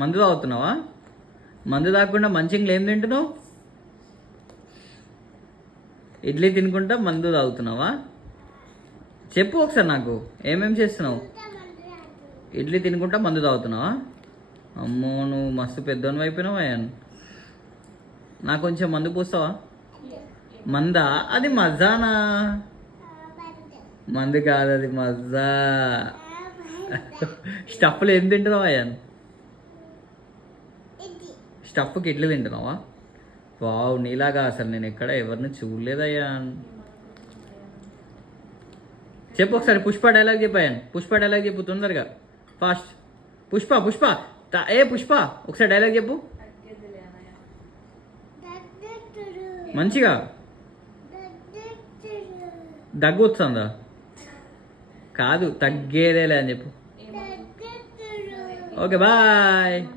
మందు తాగుతున్నావా? మందు తాగకుండా మంచిగా ఏం తింటున్నావు? ఇడ్లీ తినుకుంటా మందు తాగుతున్నావా? చెప్పు ఒకసారి నాకు, ఏమేం చేస్తున్నావు? ఇడ్లీ తినుకుంటా మందు తాగుతున్నావా? అమ్మో, నువ్వు మస్తు పెద్దోని అయిపోయినావా? నాకు కొంచెం మందు పోస్తావా? మందా? అది మజానా? మందు కాదు, అది మజా. స్టఫ్లో ఏం తింటున్నావా అయ్యాన్? స్టఫ్కి ఇడ్లీ తింటున్నావా? వావ్, నీలాగా అసలు నేను ఎక్కడ ఎవరిని చూడలేదయ్యా. చెప్పు ఒకసారి పుష్ప డైలాగ్ చెప్పాను. పుష్ప డైలాగ్ చెప్పు తొందరగా, ఫాస్ట్. పుష్ప పుష్ప పుష్ప ఒకసారి డైలాగ్ చెప్పు మంచిగా. దగ్గు వస్తుందా? కాదు, తగ్గేదేలే అని చెప్పు. Okay, bye.